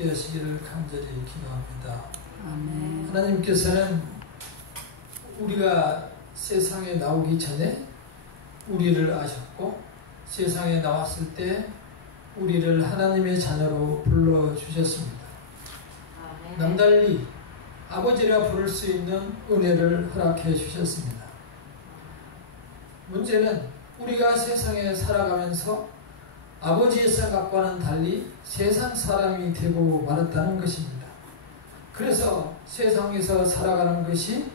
있게 하시기를 간절히 기도합니다. 아멘. 하나님께서는 우리가 세상에 나오기 전에 우리를 아셨고 세상에 나왔을 때 우리를 하나님의 자녀로 불러주셨습니다. 남달리 아버지라 부를 수 있는 은혜를 허락해 주셨습니다. 문제는 우리가 세상에 살아가면서 아버지의 생각과는 달리 세상 사람이 되고 말았다는 것입니다. 그래서 세상에서 살아가는 것이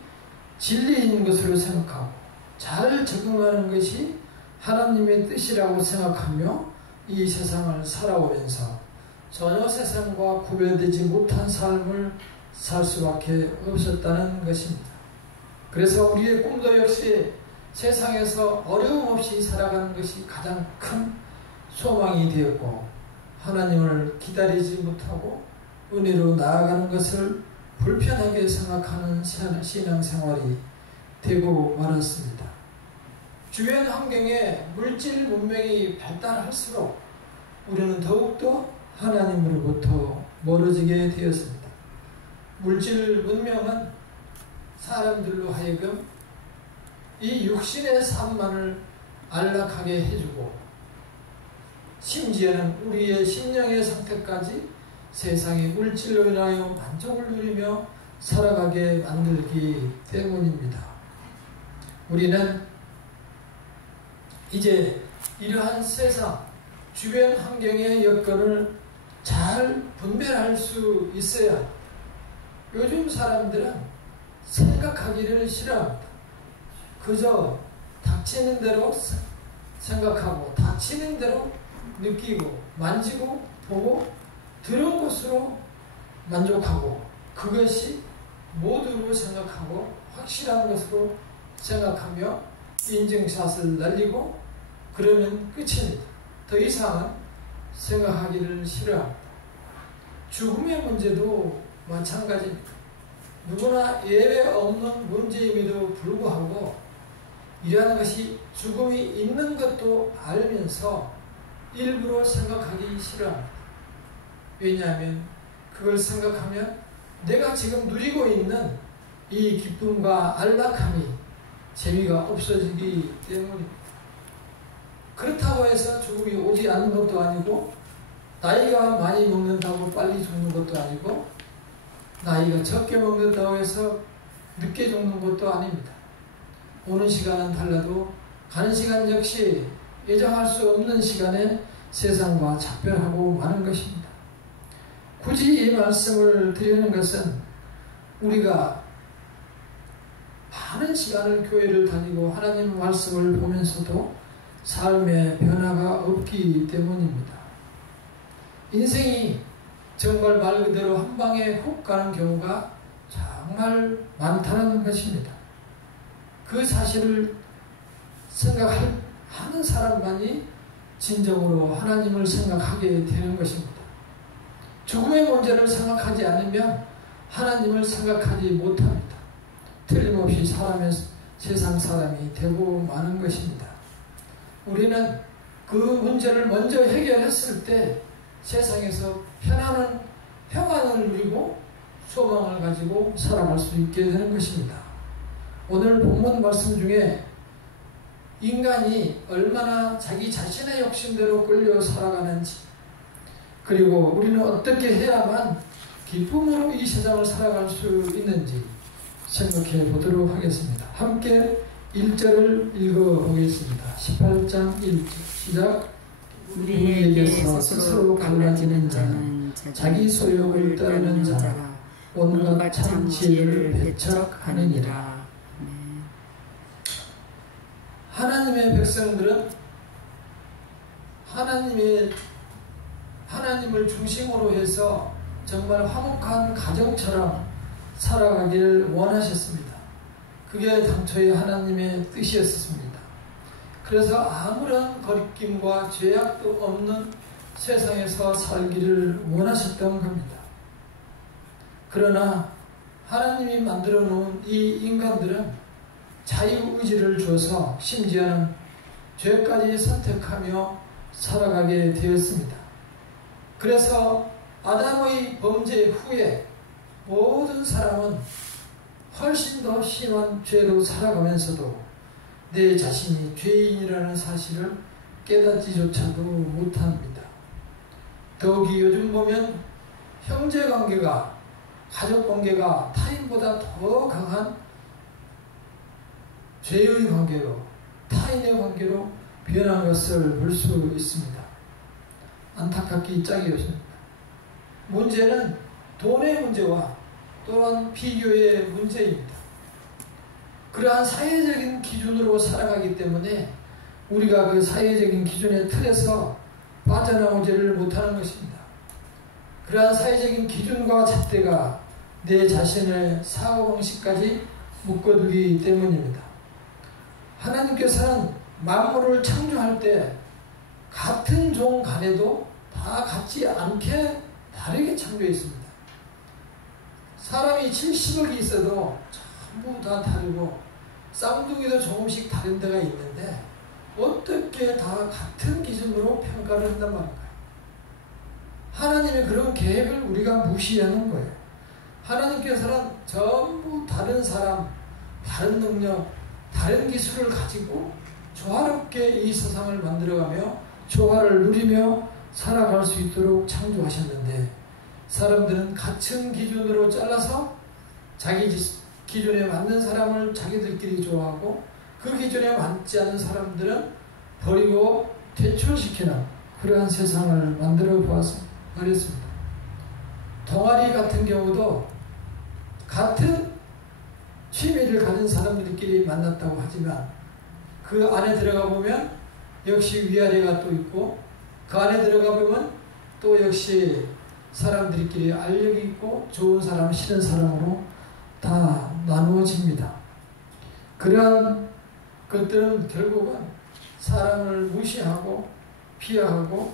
진리인 것으로 생각하고 잘 적응하는 것이 하나님의 뜻이라고 생각하며 이 세상을 살아오면서 전혀 세상과 구별되지 못한 삶을 살 수밖에 없었다는 것입니다. 그래서 우리의 꿈도 역시 세상에서 어려움 없이 살아가는 것이 가장 큰 소망이 되었고 하나님을 기다리지 못하고 은혜로 나아가는 것을 불편하게 생각하는 신앙생활이 되고 말았습니다. 주변 환경에 물질 문명이 발달할수록 우리는 더욱더 하나님으로부터 멀어지게 되었습니다. 물질 문명은 사람들로 하여금 이 육신의 삶만을 안락하게 해주고 심지어는 우리의 심령의 상태까지 세상의 물질로 인하여 만족을 누리며 살아가게 만들기 때문입니다. 우리는 이제 이러한 세상 주변 환경의 여건을 잘 분별할 수 있어야 요즘 사람들은 생각하기를 싫어합니다. 그저 닥치는 대로 생각하고 닥치는 대로 느끼고 만지고 보고 들은 것으로 만족하고 그것이 모두로 생각하고 확실한 것으로 생각하며 인증샷을 날리고 그러면 끝입니다. 더 이상은 생각하기를 싫어합니다. 죽음의 문제도 마찬가지입니다. 누구나 예외 없는 문제임에도 불구하고 이러한 것이 죽음이 있는 것도 알면서 일부러 생각하기 싫어합니다. 왜냐하면 그걸 생각하면 내가 지금 누리고 있는 이 기쁨과 안락함이 재미가 없어지기 때문입니다. 그렇다고 해서 죽음이 오지 않는 것도 아니고 나이가 많이 먹는다고 빨리 죽는 것도 아니고 나이가 적게 먹는다고 해서 늦게 죽는 것도 아닙니다. 오는 시간은 달라도 가는 시간 역시 예정할 수 없는 시간에 세상과 작별하고 마는 것입니다. 굳이 이 말씀을 드리는 것은 우리가 많은 시간을 교회를 다니고 하나님 말씀을 보면서도 삶의 변화가 없기 때문입니다. 인생이 정말 말 그대로 한 방에 훅 가는 경우가 정말 많다는 것입니다. 그 사실을 생각하는 사람만이 진정으로 하나님을 생각하게 되는 것입니다. 죽음의 문제를 생각하지 않으면 하나님을 생각하지 못합니다. 틀림없이 세상 사람이 되고 마는 것입니다. 우리는 그 문제를 먼저 해결했을 때 세상에서 평안을 누리고 소망을 가지고 살아갈 수 있게 되는 것입니다. 오늘 본문 말씀 중에 인간이 얼마나 자기 자신의 욕심대로 끌려 살아가는지 그리고 우리는 어떻게 해야만 기쁨으로 이 세상을 살아갈 수 있는지 생각해 보도록 하겠습니다. 함께 1절을 읽어보겠습니다. 18장 1절 시작. 우리에게서 스스로 갈라지는 자는 자기 소욕을 따르는 자라 온갖 참 지혜를 배척하느니라. 하나님의 백성들은 하나님을 중심으로 해서 정말 화목한 가정처럼 살아가기를 원하셨습니다. 그게 당초에 하나님의 뜻이었습니다. 그래서 아무런 거리낌과 죄악도 없는 세상에서 살기를 원하셨던 겁니다. 그러나 하나님이 만들어 놓은 이 인간들은 자유의지를 줘서 심지어는 죄까지 선택하며 살아가게 되었습니다. 그래서 아담의 범죄 후에 모든 사람은 훨씬 더 심한 죄로 살아가면서도 내 자신이 죄인이라는 사실을 깨닫지조차도 못합니다. 더욱이 요즘 보면 형제관계가, 가족관계가 타인보다 더 강한 죄의 관계로, 타인의 관계로 변한 것을 볼 수 있습니다. 안타깝기 짝이었습니다. 문제는 돈의 문제와 또한 비교의 문제입니다. 그러한 사회적인 기준으로 살아가기 때문에 우리가 그 사회적인 기준의 틀에서 빠져나오지를 못하는 것입니다. 그러한 사회적인 기준과 잣대가 내 자신의 사고방식까지 묶어두기 때문입니다. 하나님께서는 만물을 창조할 때 같은 종 간에도 다 같지 않게 다르게 창조했습니다. 사람이 70억이 있어도 전부 다 다르고 쌍둥이도 조금씩 다른 데가 있는데 어떻게 다 같은 기준으로 평가를 한단 말인가요? 하나님의 그런 계획을 우리가 무시하는 거예요. 하나님께서는 전부 다른 사람, 다른 능력, 다른 기술을 가지고 조화롭게 이 세상을 만들어가며 조화를 누리며 살아갈 수 있도록 창조하셨는데 사람들은 같은 기준으로 잘라서 자기 기준에 맞는 사람을 자기들끼리 좋아하고 그 기준에 맞지 않은 사람들은 버리고 퇴출시키는 그러한 세상을 만들어 보았습니다. 동아리 같은 경우도 같은 취미를 가진 사람들끼리 만났다고 하지만 그 안에 들어가 보면 역시 위아래가 또 있고 그 안에 들어가 보면 또 역시 사람들끼리 알력이 있고 좋은 사람, 싫은 사람으로 다 나누어집니다. 그러한 것들은 결국은 사람을 무시하고 피하고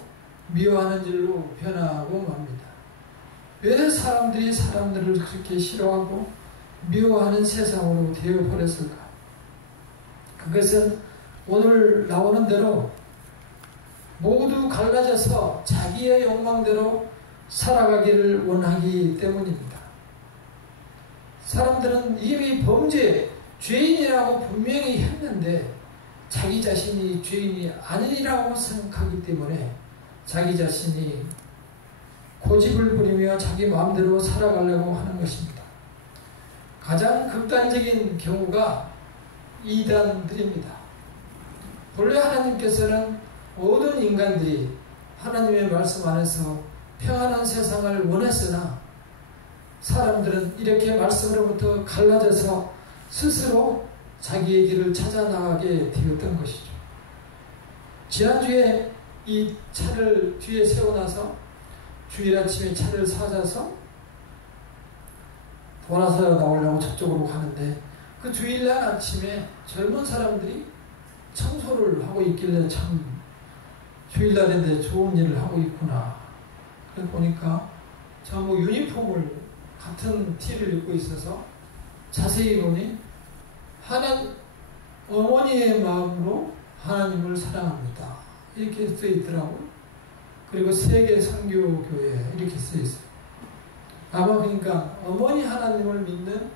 미워하는 일로 변하고 맙니다. 왜 사람들이 사람들을 그렇게 싫어하고 미워하는 세상으로 되어버렸을까? 그것은 오늘 나오는 대로 모두 갈라져서 자기의 욕망대로 살아가기를 원하기 때문입니다. 사람들은 이미 범죄, 죄인이라고 분명히 했는데 자기 자신이 죄인이 아니라고 생각하기 때문에 자기 자신이 고집을 부리며 자기 마음대로 살아가려고 하는 것입니다. 가장 극단적인 경우가 이단들입니다. 본래 하나님께서는 모든 인간들이 하나님의 말씀 안에서 평안한 세상을 원했으나 사람들은 이렇게 말씀으로부터 갈라져서 스스로 자기의 길을 찾아나가게 되었던 것이죠. 지난주에 이 차를 뒤에 세워놔서 주일 아침에 차를 찾아서 돌아서 나오려고 저쪽으로 가는데 그 주일날 아침에 젊은 사람들이 청소를 하고 있길래 참 주일날인데 좋은 일을 하고 있구나. 그래 보니까 전부 유니폼을 같은 티를 입고 있어서 자세히 보니 어머니의 마음으로 하나님을 사랑합니다. 이렇게 써 있더라고요. 그리고 세계 선교교회 이렇게 써 있어요. 아마 그러니까 어머니 하나님을 믿는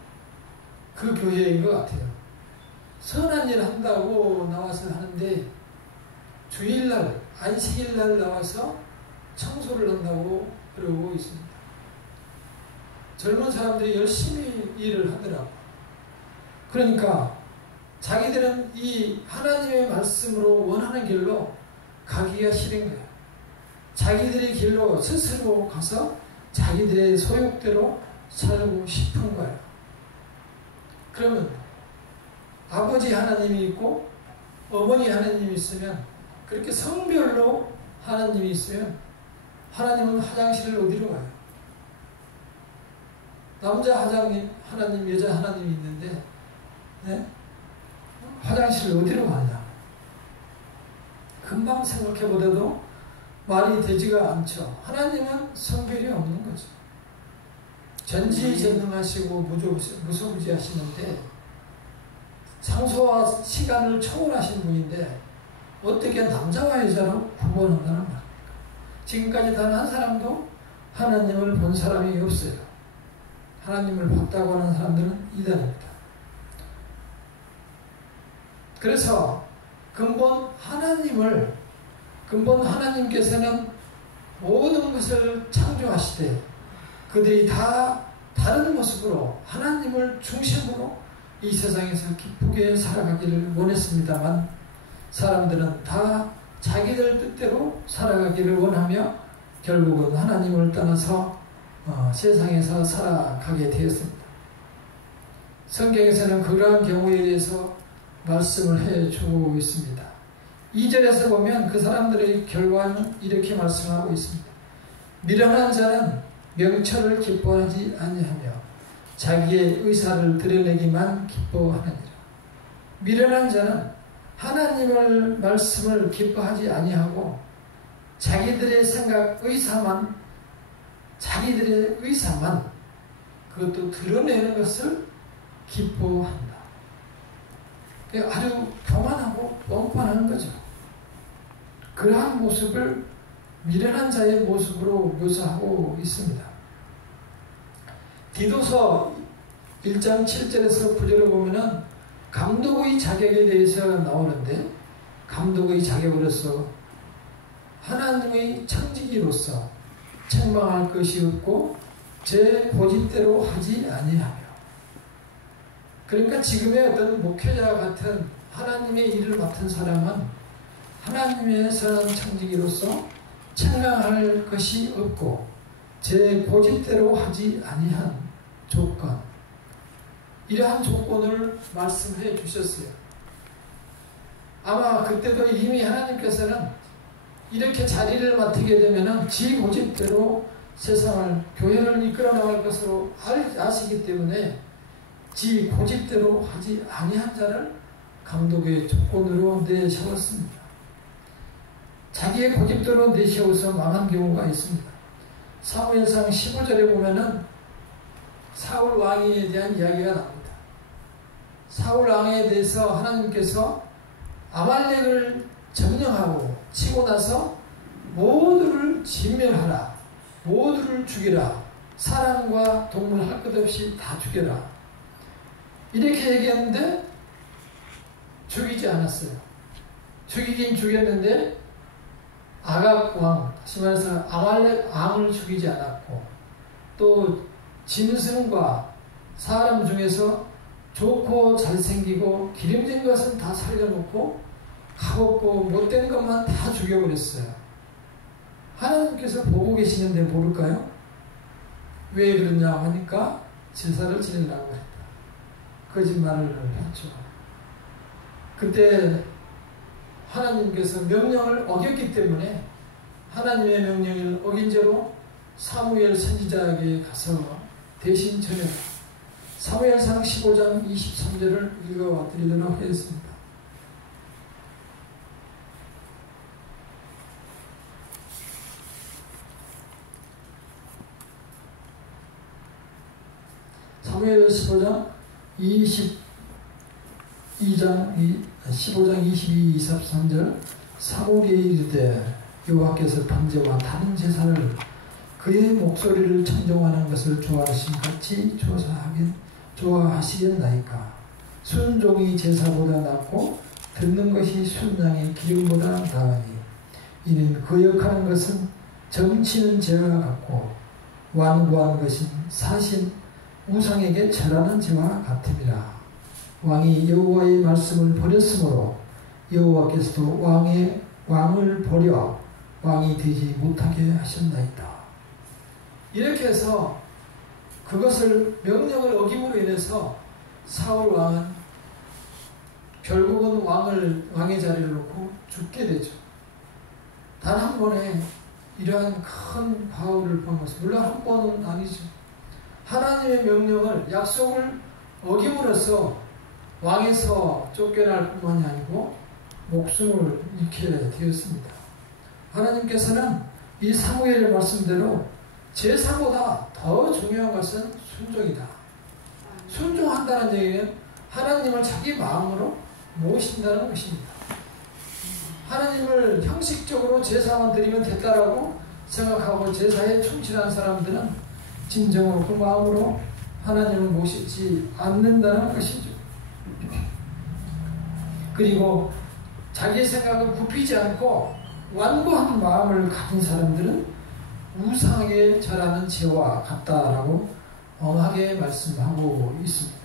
그 교회인 것 같아요. 선한 일 한다고 나와서 하는데 주일날, 안식일날 나와서 청소를 한다고 그러고 있습니다. 젊은 사람들이 열심히 일을 하더라고요. 그러니까 자기들은 이 하나님의 말씀으로 원하는 길로 가기가 싫은 거야. 자기들의 길로 스스로 가서 자기들의 소욕대로 살고 싶은 거야. 그러면 아버지 하나님이 있고 어머니 하나님이 있으면 그렇게 성별로 하나님이 있으면 하나님은 화장실을 어디로 가요? 남자 하나님, 여자 하나님이 있는데 네? 화장실을 어디로 가냐? 금방 생각해보더라도 말이 되지가 않죠. 하나님은 성별이 없는 거죠. 전지전능하시고 무소부지하시는데 장소와 시간을 초월하신 분인데 어떻게 남자와 여자로 구분한다는 말입니까? 지금까지 단 한 사람도 하나님을 본 사람이 없어요. 하나님을 봤다고 하는 사람들은 이단입니다. 그래서 근본 하나님께서는 모든 것을 창조하시되 그들이 다 다른 모습으로 하나님을 중심으로 이 세상에서 기쁘게 살아가기를 원했습니다만 사람들은 다 자기들 뜻대로 살아가기를 원하며 결국은 하나님을 떠나서 세상에서 살아가게 되었습니다. 성경에서는 그러한 경우에 대해서 말씀을 해주고 있습니다. 2절에서 보면 그 사람들의 결과는 이렇게 말씀하고 있습니다. 미련한 자는 명철을 기뻐하지 아니하며 자기의 의사를 드러내기만 기뻐하느니라. 미련한 자는 하나님의 말씀을 기뻐하지 아니하고 자기들의 생각, 자기들의 의사만 그것도 드러내는 것을 기뻐한다. 아주 교만하고 뻔뻔한 거죠. 그러한 모습을 미련한 자의 모습으로 묘사하고 있습니다. 디도서 1장 7절에서 9절을 보면은 감독의 자격에 대해서 나오는데 감독의 자격으로서 하나님의 청지기로서 책망할 것이 없고 제 고집대로 하지 아니하며, 그러니까 지금의 어떤 목회자 같은 하나님의 일을 맡은 사람은 하나님의 선한 청지기로서 책망할 것이 없고 제 고집대로 하지 아니한 조건, 이러한 조건을 말씀해 주셨어요. 아마 그때도 이미 하나님께서는 이렇게 자리를 맡게 되면 지 고집대로 세상을, 교회를 이끌어 나갈 것으로 아시기 때문에 지 고집대로 하지 아니한 자를 감독의 조건으로 내세웠습니다. 자기의 고집대로 내세워서 망한 경우가 있습니다. 사무엘상 15절에 보면은 사울 왕에 대한 이야기가 나옵니다. 사울 왕에 대해서 하나님께서 아말렉을 점령하고 치고 나서 모두를 진멸하라, 모두를 죽이라, 사람과 동물 할 것 없이 다 죽여라, 이렇게 얘기했는데 죽이지 않았어요. 죽이긴 죽였는데 아각 왕, 다시 말해서 아말렉 왕을 죽이지 않았고, 또 짐승과 사람 중에서 좋고 잘생기고 기름진 것은 다 살려놓고 가볍고 못된 것만 다 죽여버렸어요. 하나님께서 보고 계시는데 모를까요? 왜 그러냐 하니까 제사를 지내려고 했다. 거짓말을 했죠. 그때 하나님께서 명령을 어겼기 때문에 하나님의 명령을 어긴 죄로 사무엘 선지자에게 가서 대신 전해 사무엘상 15장 23절을 읽어 드리도록 하겠습니다. 사무엘 15장 22장 22, 23절 사무엘이 이르되 여호와께서 번제와 다른 제사를 그의 목소리를 청정하는 것을 좋아하신 같이 좋아하시겠나이까. 순종이 제사보다 낫고 듣는 것이 순양의 기름보다 나으니 이는 거역하는 것은 점치는 죄와 같고 완고한 것은 사신 우상에게 절하는 죄와 같음이라. 왕이 여호와의 말씀을 버렸으므로 여호와께서도 왕을 버려 왕이 되지 못하게 하셨나이다. 이렇게 해서 그것을 명령을 어김으로 인해서 사울 왕은 결국은 왕의 자리를 놓고 죽게 되죠. 단 한 번에 이러한 큰 과오를 본 것은, 물론 한 번은 아니죠. 하나님의 명령을, 약속을 어김으로써 왕에서 쫓겨날 뿐만이 아니고 목숨을 잃게 되었습니다. 하나님께서는 이 사무엘의 말씀대로 제사보다 더 중요한 것은 순종이다. 순종한다는 얘기는 하나님을 자기 마음으로 모신다는 것입니다. 하나님을 형식적으로 제사만 드리면 됐다라고 생각하고 제사에 충실한 사람들은 진정으로 그 마음으로 하나님을 모시지 않는다는 것이죠. 그리고 자기의 생각을 굽히지 않고 완고한 마음을 가진 사람들은 우상에 절하는 죄와 같다라고 엄하게 말씀하고 있습니다.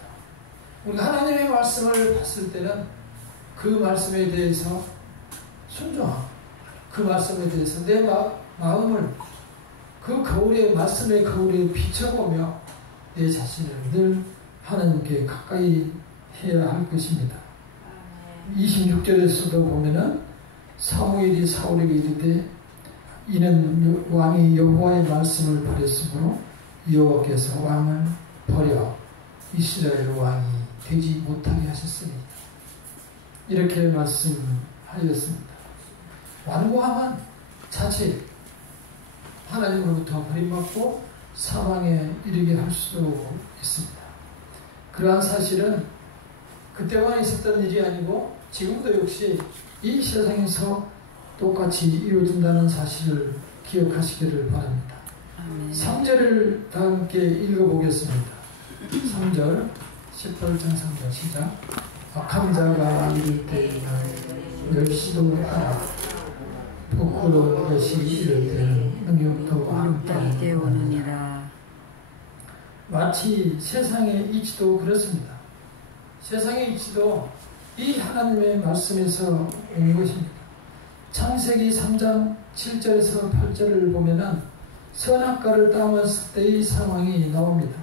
우리가 하나님의 말씀을 봤을 때는 그 말씀에 대해서 순종하고 그 말씀에 대해서 내 마음을 그 거울에 말씀의 거울에 비춰보며 내 자신을 늘 하나님께 가까이 해야 할 것입니다. 26절에서도 보면은 사무엘이 사울에게 이르되 이는 왕이 여호와의 말씀을 버렸으므로 여호와께서 왕을 버려 이스라엘 왕이 되지 못하게 하셨으니 이렇게 말씀하였습니다. 완고함은 자칫 하나님으로부터 버림받고 사망에 이르게 할 수도 있습니다. 그러한 사실은 그때만 있었던 일이 아니고 지금도 역시 이 세상에서 똑같이 이루어진다는 사실을 기억하시기를 바랍니다. 3절을 다 함께 읽어보겠습니다. 3절 18장 3절 시작. 악한 자가 이를 때 멸시도 하라. 부끄러운 것이 이를 때는 능욕도 함께 오느니라. 마치 세상의 이치도 그렇습니다. 세상의 이치도 이 하나님의 말씀에서 온 것입니다. 창세기 3장 7절에서 8절을 보면은 선악과를 따먹었을 때의 상황이 나옵니다.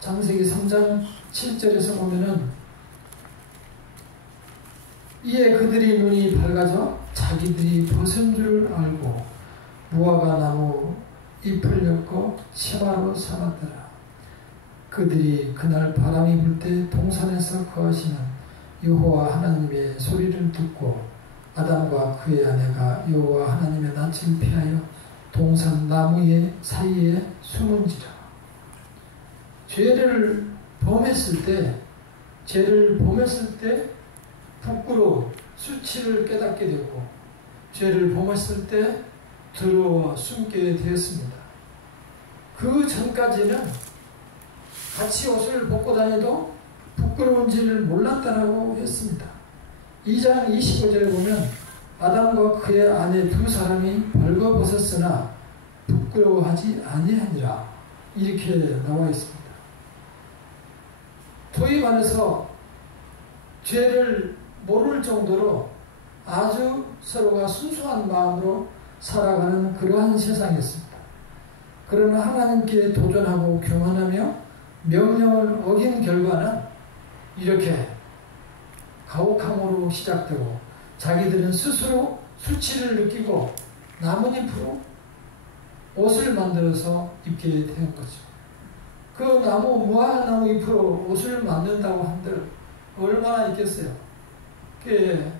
창세기 3장 7절에서 보면은 이에 그들이 눈이 밝아져 자기들이 벗은 줄 알고 무화과 나무 잎을 엮고 치마로 삼았더라. 그들이 그날 바람이 불 때 동산에서 거하시는 여호와 하나님의 소리를 듣고 아담과 그의 아내가 여호와 하나님의 낯을 피하여 동산 나무의 사이에 숨은지라. 죄를 범했을 때 부끄러워 수치를 깨닫게 되고 죄를 범했을 때 들어와 숨게 되었습니다. 그 전까지는 같이 옷을 벗고 다녀도 부끄러운지를 몰랐다라고 했습니다. 2장 25절에 보면 아담과 그의 아내 두 사람이 벌거벗었으나 부끄러워하지 아니하니라 이렇게 나와 있습니다. 소위 말해서 죄를 모를 정도로 아주 서로가 순수한 마음으로 살아가는 그러한 세상이었습니다. 그러나 하나님께 도전하고 교만하며 명령을 어긴 결과는 이렇게 가혹함으로 시작되고 자기들은 스스로 수치를 느끼고 나뭇잎으로 옷을 만들어서 입게 된 거죠. 그 무화과나무 잎으로 옷을 만든다고 한들 얼마나 있겠어요? 그게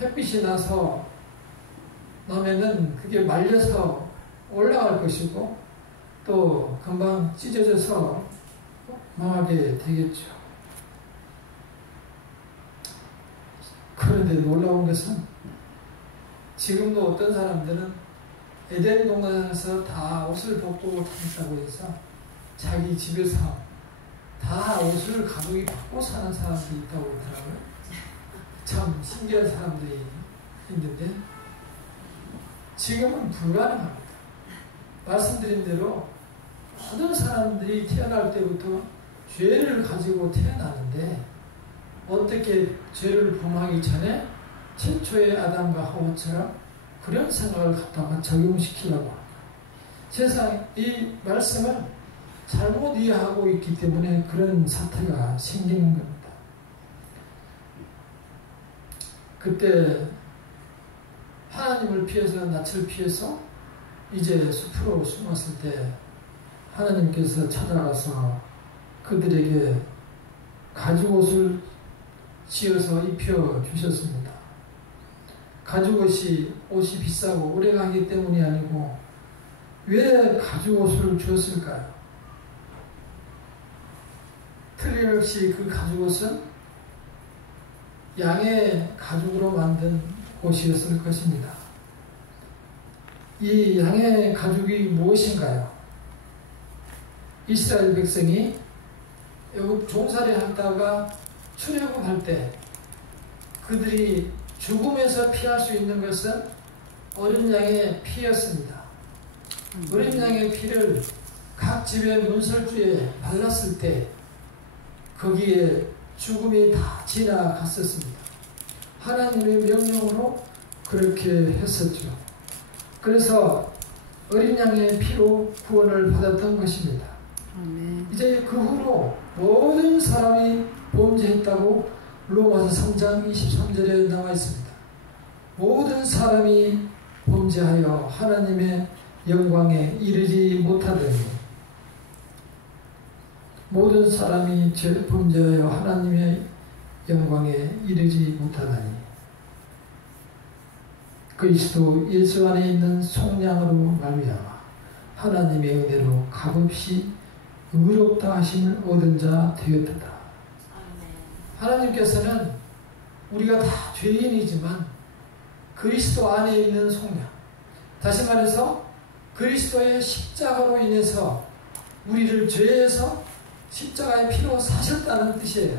햇빛이 나서 나면은 그게 말려서 올라갈 것이고 또 금방 찢어져서 망하게 되겠죠. 그런데 놀라운 것은 지금도 어떤 사람들은 에덴 동산에서 다 옷을 벗고 다녔다고 해서 자기 집에서 다 옷을 가족이 받고 사는 사람들이 있다고 하더라고요. 참 신기한 사람들이 있는데 지금은 불가능합니다. 말씀드린 대로 모든 사람들이 태어날 때부터 죄를 가지고 태어나는데 어떻게 죄를 범하기 전에 최초의 아담과 하와처럼 그런 생각을 갖다가 적용시키려고 합니다. 세상 이 말씀을 잘못 이해하고 있기 때문에 그런 사태가 생기는 겁니다. 그때 하나님을 피해서 낯을 피해서 이제 숲으로 숨었을 때 하나님께서 찾아가서 그들에게 가죽옷을 지어서 입혀 주셨습니다. 가죽옷이 비싸고 오래가기 때문이 아니고 왜 가죽옷을 주었을까요? 틀림없이 그 가죽옷은 양의 가죽으로 만든 옷이었을 것입니다. 이 양의 가죽이 무엇인가요? 이스라엘 백성이 애굽 종살이 하다가 출애굽할 때 그들이 죽음에서 피할 수 있는 것은 어린 양의 피였습니다. 어린 양의 피를 각 집의 문설주에 발랐을 때 거기에 죽음이 다 지나갔었습니다. 하나님의 명령으로 그렇게 했었죠. 그래서 어린 양의 피로 구원을 받았던 것입니다. 이제 그 후로 모든 사람이 범죄했다고 로마서 3장 23절에 나와 있습니다. 모든 사람이 범죄하여 하나님의 영광에 이르지 못하더니 모든 사람이 범죄하여 하나님의 영광에 이르지 못하다니 그리스도 예수 안에 있는 속량으로 말미암아 하나님의 은혜로 값없이 의롭다 하심을 얻은 자 되었다. 하나님께서는 우리가 다 죄인이지만 그리스도 안에 있는 속량, 다시 말해서 그리스도의 십자가로 인해서 우리를 죄에서 십자가의 피로 사셨다는 뜻이에요.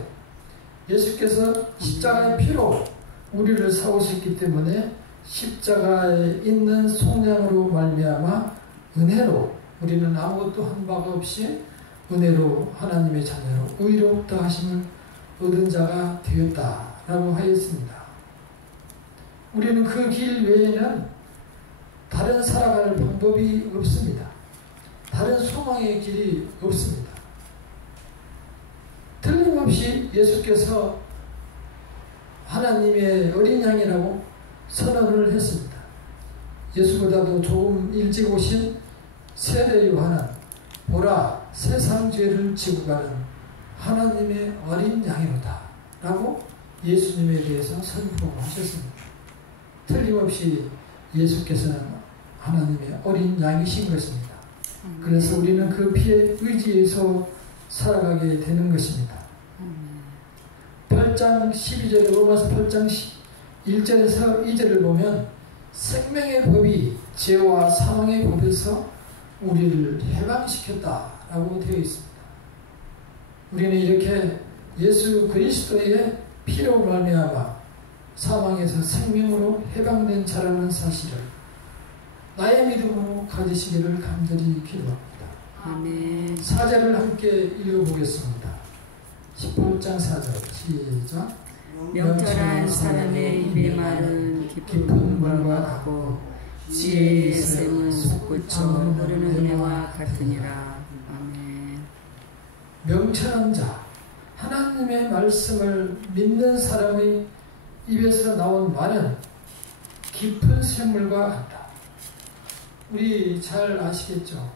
예수께서 십자가의 피로 우리를 사오셨기 때문에 십자가에 있는 속량으로 말미암아 은혜로 우리는 아무것도 한 바가 없이 은혜로 하나님의 자녀로 의롭다 하심을 얻은 자가 되었다라고 하였습니다. 우리는 그 길 외에는 다른 살아갈 방법이 없습니다. 다른 소망의 길이 없습니다. 틀림없이 예수께서 하나님의 어린 양이라고 선언을 했습니다. 예수보다도 조금 일찍 오신 세례 요한은 보라 세상 죄를 지고 가는 하나님의 어린 양이로다 라고 예수님에 대해서 선포하셨습니다. 틀림없이 예수께서는 하나님의 어린 양이신 것입니다. 그래서 우리는 그 피에 의지해서 살아가게 되는 것입니다. 8장 12절에 로마서 8장 1절에서 2절을 보면 생명의 법이 죄와 사망의 법에서 우리를 해방시켰다라고 되어 있습니다. 우리는 이렇게 예수 그리스도의 피로 말미암아 사망에서 생명으로 해방된 자라는 사실을 나의 믿음으로 가지시기를 간절히 기도합니다. 아멘. 4절을 함께 읽어보겠습니다. 18장 4절 시작. 명철한 사람의 입의 말은 깊은 물과 같고 지혜의 샘은 솟구쳐 흐르는 은혜와 같으니라. 아멘. 명철한 자, 하나님의 말씀을 믿는 사람의 입에서 나온 말은 깊은 샘물과 같다. 우리 잘 아시겠죠?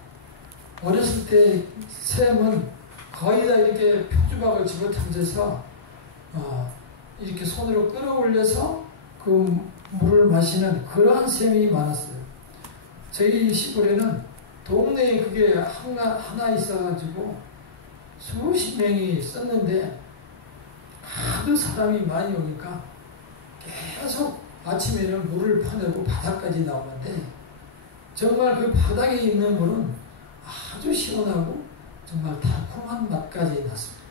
어렸을 때 샘은 거의 다 이렇게 표주박을 집어 던져서 이렇게 손으로 끌어올려서 그 물을 마시는 그러한 샘이 많았어요. 저희 시골에는 동네에 그게 하나 있어가지고 수십 명이 썼는데 하도 사람이 많이 오니까 계속 아침에는 물을 파내고 바닥까지 나오는데 정말 그 바닥에 있는 물은 아주 시원하고 정말 달콤한 맛까지 났습니다.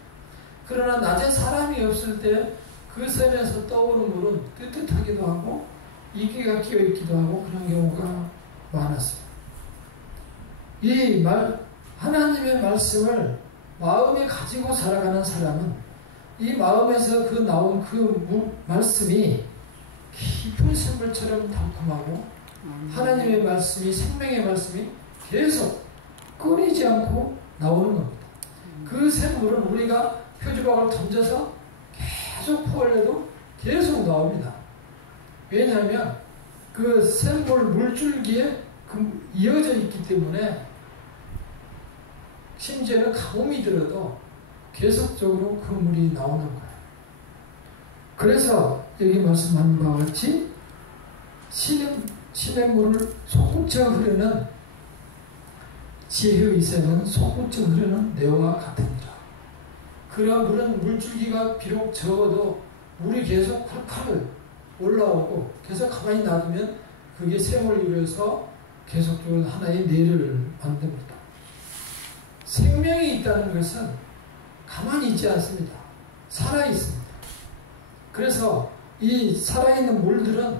그러나 낮에 사람이 없을 때 그 샘에서 떠오르는 물은 뜨뜻하기도 하고 이끼가 끼어있기도 하고 그런 경우가 많았어요. 하나님의 말씀을 마음에 가지고 살아가는 사람은 이 마음에서 나온 그 말씀이 깊은 샘물처럼 달콤하고 하나님의 말씀이 생명의 말씀이 계속 끊이지 않고 나오는 겁니다. 그 샘물은 우리가 표주박을 던져서 계속 퍼올려도 계속 나옵니다. 왜냐하면 그 샘물 물줄기에 이어져 있기 때문에 심지어는 가뭄이 들어도 계속적으로 그 물이 나오는 거예요. 그래서 여기 말씀하는 바와 같이 신의 물을 솟구쳐 흐르는 지혜의 샘은 솟구쳐 흐르는 내와 같으니라. 그런 물은 물줄기가 비록 적어도 물이 계속 콸콸 올라오고 계속 가만히 놔두면 그게 샘을 이루어서 계속적으로 하나의 뇌를 만듭니다. 생명이 있다는 것은 가만히 있지 않습니다. 살아있습니다. 그래서 이 살아있는 물들은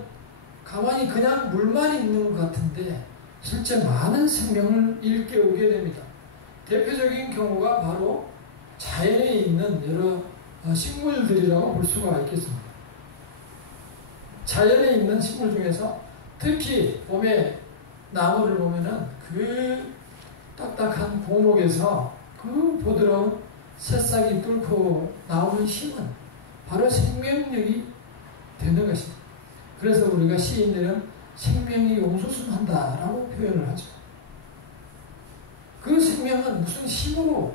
가만히 그냥 물만 있는 것 같은데 실제 많은 생명을 일깨우게 됩니다. 대표적인 경우가 바로 자연에 있는 여러 식물들이라고 볼 수가 있겠습니다. 자연에 있는 식물 중에서 특히 봄에 나무를 보면은 그 딱딱한 고목에서 그 부드러운 새싹이 뚫고 나오는 힘은 바로 생명력이 되는 것입니다. 그래서 우리가 시인들은 생명이 용솟음한다라고 표현을 하죠. 그 생명은 무슨 힘으로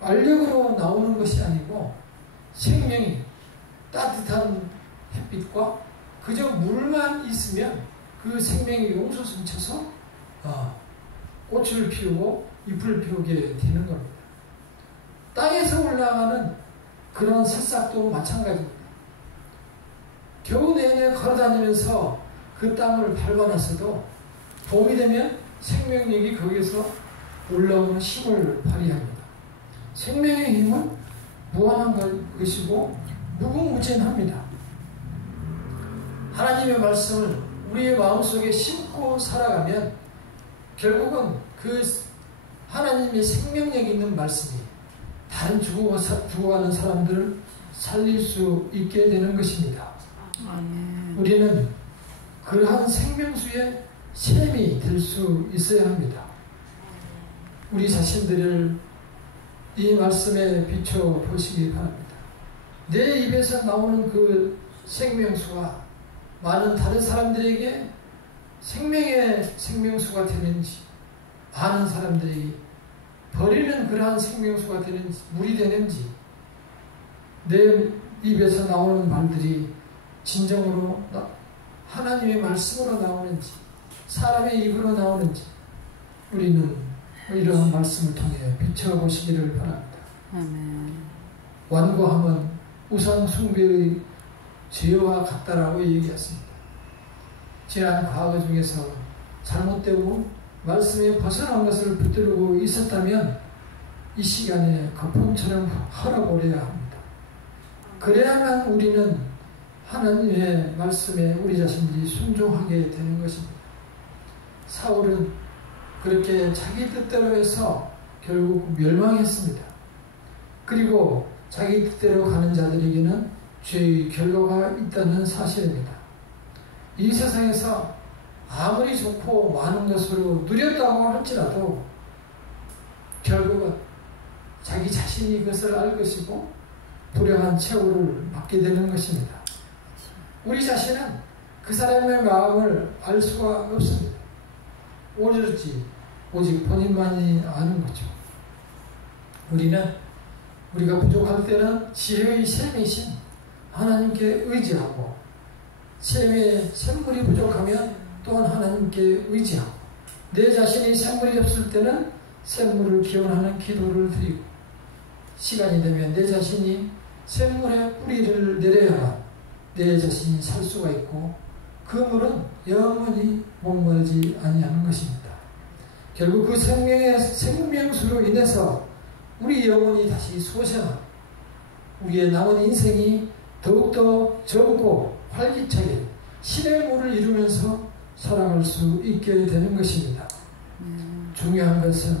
알력으로 나오는 것이 아니고 생명이 따뜻한 햇빛과 그저 물만 있으면 그 생명이 용솟음쳐서 꽃을 피우고 잎을 피우게 되는 겁니다. 땅에서 올라가는 그런 새싹도 마찬가지입니다. 겨우 내내 걸어다니면서 그 땅을 밟아놨어도 봄이 되면 생명력이 거기서 올라오는 힘을 발휘합니다. 생명의 힘은 무한한 것이고 무궁무진합니다. 하나님의 말씀을 우리의 마음속에 심고 살아가면 결국은 그 하나님의 생명력 있는 말씀이 다른 죽어가는 사람들을 살릴 수 있게 되는 것입니다. 우리는 그러한 생명수의 샘이 될 수 있어야 합니다. 우리 자신들을 이 말씀에 비춰보시기 바랍니다. 내 입에서 나오는 그 생명수가 많은 다른 사람들에게 생명의 생명수가 되는지, 많은 사람들이 버리는 그러한 생명수가 되는지, 물이 되는지, 내 입에서 나오는 말들이 진정으로 하나님의 말씀으로 나오는지, 사람의 입으로 나오는지, 우리는 이러한 말씀을 통해 비춰보시기를 바랍니다. 아멘. 완고함은 우상 숭배의 죄와 같다라고 얘기했습니다. 지난 과거 중에서 잘못되고 말씀에 벗어난 것을 붙들고 있었다면 이 시간에 거품처럼 헐어버려야 합니다. 그래야만 우리는 하나님의 말씀에 우리 자신들이 순종하게 되는 것입니다. 사울은 그렇게 자기 뜻대로 해서 결국 멸망했습니다. 그리고 자기 뜻대로 가는 자들에게는 죄의 결과가 있다는 사실입니다. 이 세상에서 아무리 좋고 많은 것으로 누렸다고 할지라도 결국은 자기 자신이 그것을 알 것이고 불행한 최후를 맞게 되는 것입니다. 우리 자신은 그 사람의 마음을 알 수가 없습니다. 오직 본인만이 아는 거죠. 우리가 부족할 때는 지혜의 샘이신 하나님께 의지하고, 샘물이 부족하면 또한 하나님께 의지하고, 내 자신이 샘물이 없을 때는 샘물을 기원하는 기도를 드리고, 시간이 되면 내 자신이 샘물에 뿌리를 내려야만 내 자신이 살 수가 있고, 그 물은 영원히 목마르지 아니하는 것입니다. 결국 그 생명의 생명수로 인해서 우리 영혼이 다시 소생하고 우리의 남은 인생이 더욱더 젊고 활기차게 신의 물을 이루면서 살아갈 수 있게 되는 것입니다. 중요한 것은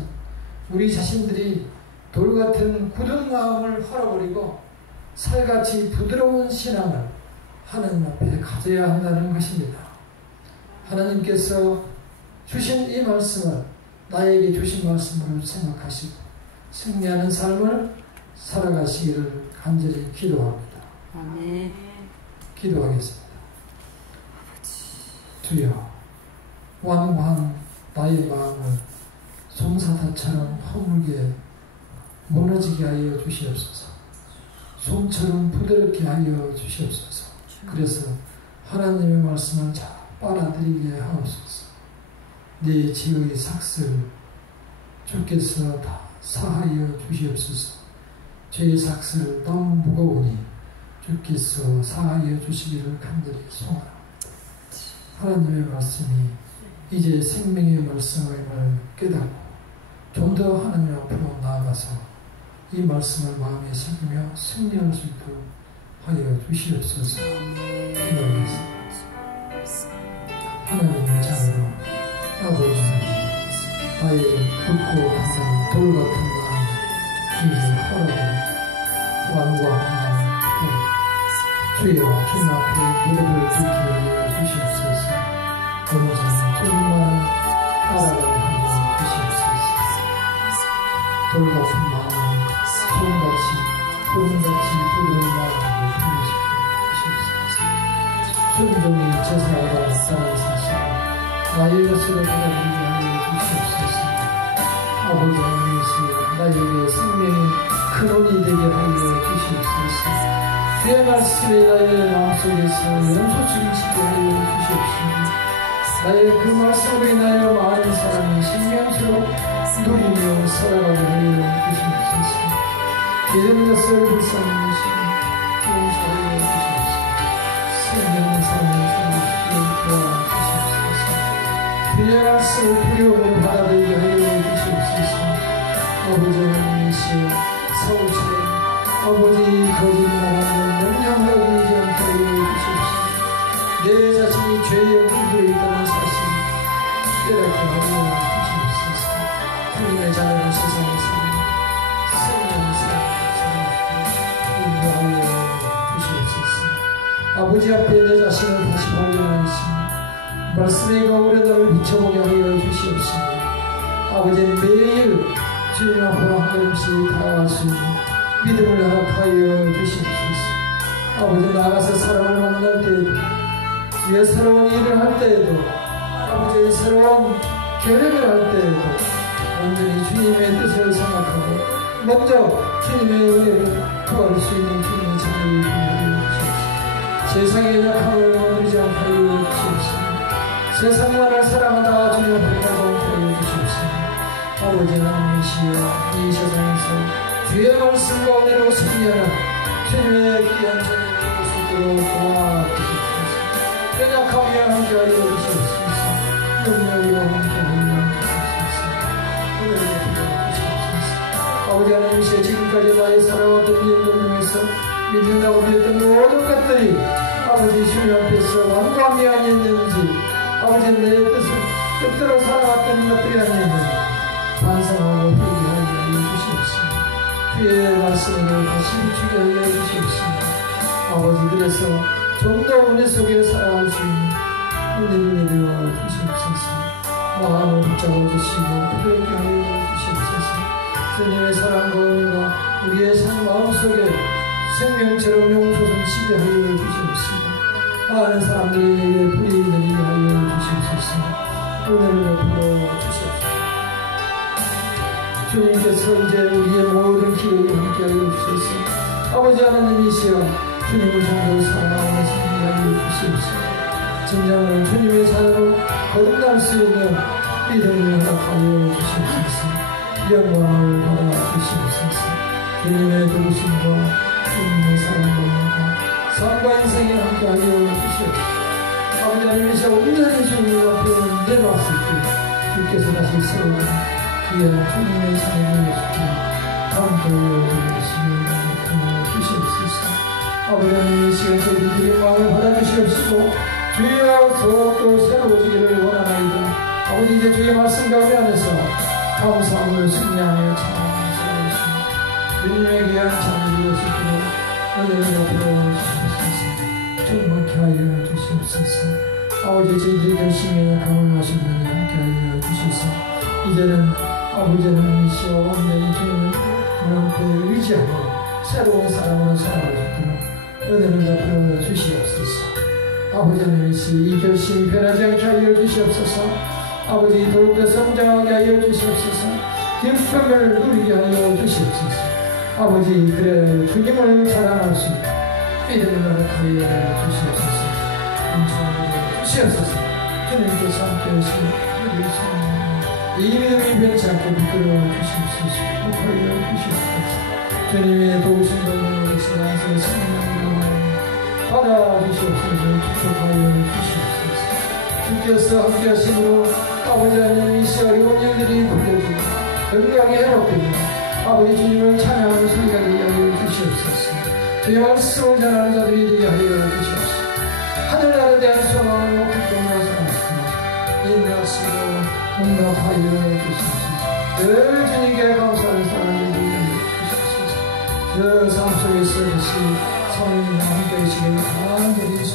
우리 자신들이 돌같은 굳은 마음을 헐어버리고 살같이 부드러운 신앙을 하나님 앞에 가져야 한다는 것입니다. 하나님께서 주신 이 말씀을 나에게 주신 말씀을 생각하시고 승리하는 삶을 살아가시기를 간절히 기도합니다. 아멘. 기도하겠습니다. 주여, 완고한 나의 마음을 솜사탕처럼 허물게 무너지게 하여 주시옵소서. 솜처럼 부드럽게 하여 주시옵소서. 그래서 하나님의 말씀을 잘 빨아들이게 하옵소서. 내 지의 삭슬 주께서 다 사하여 주시옵소서. 죄의 삭슬 너무 무거우니 주께서 사하여 주시기를 간절히 소원합니다. 하나님의 말씀이 이제 생명의 말씀을 깨닫고 좀 더 하나님 앞으로 나아가서 이 말씀을 마음에 새기며 승리할 수 있도록 하여 주시옵소서. 기도하겠습니다. 하나님의 자녀로 아버지 나의 굵고 강한 돌 같은 마음 이제 허락을 완고한 주여 주님 앞에 무릎을 꿇게 하여 주시옵소서. 오늘은 주님만 알아가게 하여 주시옵소서. 돌 같은 마음을 소금같이 부드러운 마음으로 풀리시옵소서. 순종이 제사하다 따른 사실 나의 것으로 받아들이게 하여 주시옵소서. 아버지 하나님이시여 나에게 생명의 근원이 되게 하여 주시옵소서. 내 말씀이 나의 마음속에서 영소증식게 하여 주시옵소서. 나의 그 말씀으로 인하여 많은 사람이 생명수로 누리며 살아가게 하여 주시옵소서. 이런 것을 불쌍히 여시며 용서하여 주시옵소서. 생명의 삶을 살아주시고 도와주시옵소서. 그의 말씀을 두려움으로 받아들이게 하여 주시옵소서. 아버지 하나님이시여 사울처럼 아버지 거짓말하는 영향을 얻지 않게 하여 주시옵소서. 내 자신이 죄에 물들어 있다는 사실을 깨닫게 하여 주시옵소서. 주님의 자녀는 세상에서 생명의 삶을 인도하여 주시옵소서. 아버지 앞에 내 자신을 다시 발견하였으며 말씀의 거울에 나를 비춰보게 하여 주시옵소서. 아버지는 매일 주님 앞으로 한 걸음씩 다가갈 수 있는 믿음을 허락하여 주시옵소서. 아버지 나가서 사람을 만날 때에도 주의 새로운 일을 할 때에도 아버지의 새로운 계획을 할 때에도 온전히 주님의 뜻을 생각하고 먼저 주님의 은혜를 구할 수 있는 주님의 자녀를 부여하여 주시옵소서. 세상의 약함을 머무르지 않게 하여 주시옵소서. 세상만을 사랑하다 주님 앞에 가지 않게 하여 주시옵소서. 아버지 하나님이시여 이 세상에서 주의 말씀과 은혜로 승리하는 주님의 귀한 자녀의 모습으로 도와주시옵소서. 연약하게 함께 하여 주시옵소서. 능력으로 함께 하여 주시옵소서. 은혜로 부어주시옵소서. 아버지 하나님이시여 지금까지 나의 살아왔던 일들 중에서 믿는다고 믿었던 모든 것들이 아버지 주님 앞에서 완고함이 아니었는지 아버지 내 뜻대로 살아왔던 것들이 아니었는지 반성하고 회개하여 주시옵소서. 주의 말씀을 다시 비추게 하여 주시옵소서. 아버지 그래서 좀 더 은혜 속에 살아갈 수 있는 은혜를 내려 주시옵소서. 마음을 붙잡아 주시고 부드럽게 하여 주시옵소서. 주님의 사랑과 은혜가 우리의 마음속에 생명처럼 용솟음치게 하여 주시옵소서. 많은 사람들에게 뿌리 내리게 하여 주시옵소서. 은혜를 베풀어 주시옵소서. 주님께서 이제 우리의 모든 기회에 함께하여 주셔서 아버지 하나님이시여 주님을 정말 사랑하며 승리하여 주시옵소서. 진정한 주님의 사랑으로 거듭날 수 있는 믿음을 허락하여 주시옵소서. 영광을 받아 주시옵소서. 주님의 도우심과 주님의 사랑과 삶과 인생에 함께하여 주시옵소서. 아버지 하나님이시여 온전히 주님 앞에 내려왔을 때 주께서 다시 세우는 귀한 주님의 사랑을 주시고 함께하여 주시옵소서. 아버지 하나님이시여 저희들의 마음을 받아주시옵시고 주여 또 새로워지기를 원하나이다. 아버지 이제 주의 말씀 가운데 안에서 감사함으로 승리하며 찬양하시옵소서. 주님의 귀한 찬양을 주시고 은혜를 베풀어 주시옵소서. 충만케 하여 주시옵소서. 아버지 저희들이 열심히 약함을 마시는 함께 하여 주시옵소서. 이제는 아버지 하나님이시여 온전히 주님을 앞에 의지하고 새로운 사람으로 살아갈 수 있도록 은혜를 베풀어 주시옵소서. 아버지 하나님이시여 이 결심이 변하지 않게 하여 주시옵소서. 아버지 더욱더 성장하게 하여 주시옵소서. 기쁨을 누리게 하여 주시옵소서. 아버지 그래 주님을 자랑할 수 있는 믿음을 허락하여 주시옵소서. 인정하여 주시옵소서. 주님께서 함께 하시고 우리 이 믿음이 변치 않게 이끌어 주시옵소서. 복하여 주시옵소서. 주님의 도우심과 능력에서 나서 성령으로 받아주시옵소서. 축복하여 주시옵소서. 주께서 함께 하심으로 아버지 하나님 이 시간 어려운 일들이 풀려지고 건강이 회복되고 아버지 주님을 찬양하는 소리가 되게 하여 주시옵소서. 주의 말씀을 전하는 자들이 되게 하여 주시옵소서. 하늘나라에 대한 소망으로 기쁨으로 살았으나 이 말씀으로 응답하여 주시옵소서. 늘 주님께 감사를 사랑을 드리는 주시옵소서. 늘 삶 속에서 다시 성령님과 함께 계시길 간절히